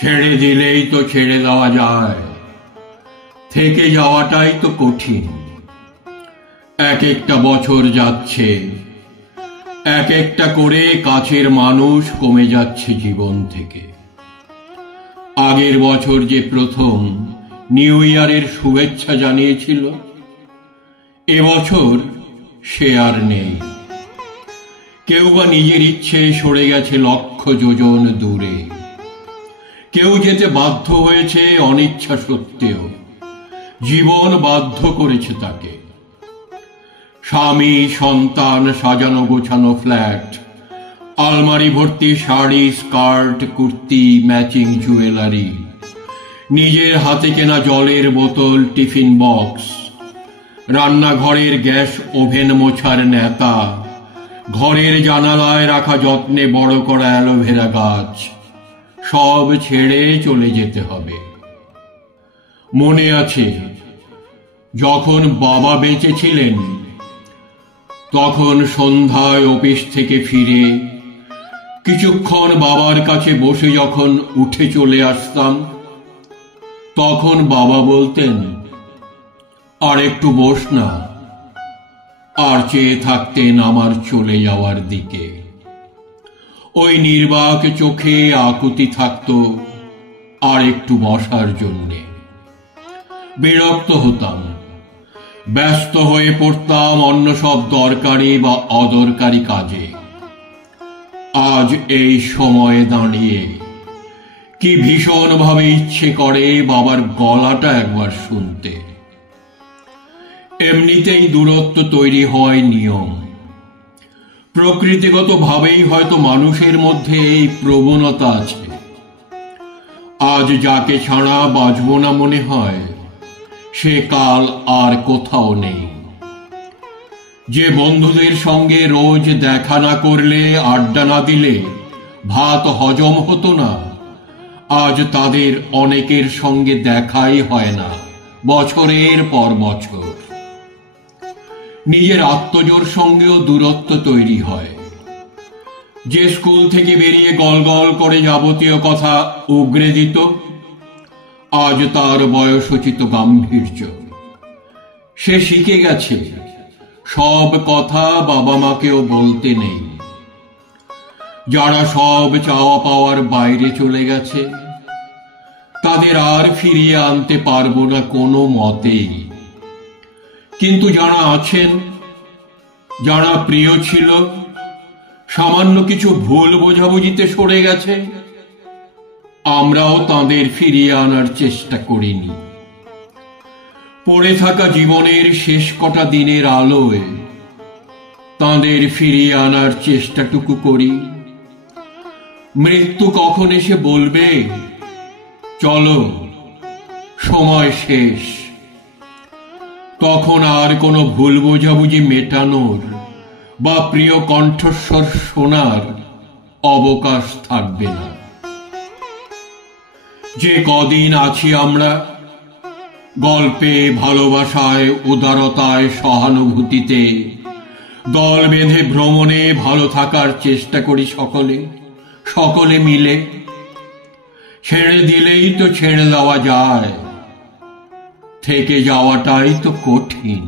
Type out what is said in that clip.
ছেড়ে দিলেই তো ছেড়ে দেওয়া যায়, থেকে যাওয়াটাই তো কঠিন। এক একটা বছর যাচ্ছে, এক একটা করে কাছের মানুষ কমে যাচ্ছে জীবন থেকে। আগের বছর যে প্রথম নিউ ইয়ারের শুভেচ্ছা জানিয়েছিল, এবছর সে আর নেই। কেউ বা নিজের ইচ্ছে সরে গেছে লক্ষ যোজন দূরে, কেউ যেতে বাধ্য হয়েছে অনিচ্ছা সত্ত্বেও, জীবন বাধ্য করেছে তাকে। স্বামী, সন্তান, সাজানো গোছানো ফ্ল্যাট, আলমারি ভর্তি sari, skirt, kurti, matching jewellery, নিজের হাতে কেনা জলের বোতল, টিফিন বক্স, রান্নাঘরের গ্যাস ওভেন মোছার নেতা, ঘরের জানালায় রাখা যত্নে বড় করা অ্যালোভেরা গাছ, সব ছেড়ে চলে যেতে হবে। মনে আছে যখন বাবা বেঁচে ছিলেন, তখন সন্ধ্যায় অফিস থেকে ফিরে কিছুক্ষণ বাবার কাছে বসে যখন উঠে চলে আসতাম, তখন বাবা বলতেন, আর একটু বস না, আর চেয়ে থাকতেন আমার চলে যাওয়ার দিকে। ওই নির্বাক চোখে আকুতি থাকত আর একটু বসার জন্যে। বিরক্ত হতাম, ব্যস্ত হয়ে পড়তাম অন্য সব দরকারি বা অদরকারি কাজে। আজ এই সময়ে দাঁড়িয়ে কি ভীষণভাবে ইচ্ছে করে বাবার গলাটা একবার শুনতে। এমনিতেই দূরত্ব তৈরি হয় নিয়ম, প্রকৃতিগতভাবেই হয়তো মানুষের মধ্যে এই প্রবণতা আছে। আজ যাকে ছাড়া বাঁচব না মনে হয়, সে কাল আর কোথাও নেই। যে বন্ধুদের সঙ্গে রোজ দেখা না করলে, আড্ডা না দিলে ভাত হজম হতো না, আজ তাদের অনেকের সঙ্গে দেখাই হয় না বছরের পর বছর। নিজের আত্মজোর সঙ্গেও দূরত্ব তৈরি হয়। যে স্কুল থেকে বেরিয়ে গল গল করে যাবতীয় কথা উগরে দিত, আজ তার বয়সোচিত গাম্ভীর্য। সে শিখে গেছে সব কথা বাবা মাকেও বলতে নেই। যারা সব চাওয়া পাওয়ার বাইরে চলে গেছে, তাদের আর ফিরিয়ে আনতে পারবো না কোনো মতেই। কিন্তু যারা আছেন, যারা প্রিয় ছিল, সামান্য কিছু ভুল বোঝাবুঝিতে সরে গেছে, আমরাও তাদের ফিরিয়ে আনার চেষ্টা করিনি। পড়ে থাকা জীবনের শেষ কটা দিনের আলোয় তাদের ফিরিয়ে আনার চেষ্টাটুকু করি। মৃত্যু কখন এসে বলবে, চলো সময় শেষ, তখন আর কোনো ভুল বোঝাবুঝি মেটানোর বা প্রিয় কণ্ঠস্বর শোনার অবকাশ থাকবে না। যে কদিন আছি আমরা, গল্পে, ভালোবাসায়, উদারতায়, সহানুভূতিতে, দল বেঁধে ভ্রমণে ভালো থাকার চেষ্টা করি সকলে মিলে। ছেড়ে দিলেই তো ছেড়ে দেওয়া যায়, থেকে যাওয়াটাই তো কঠিন।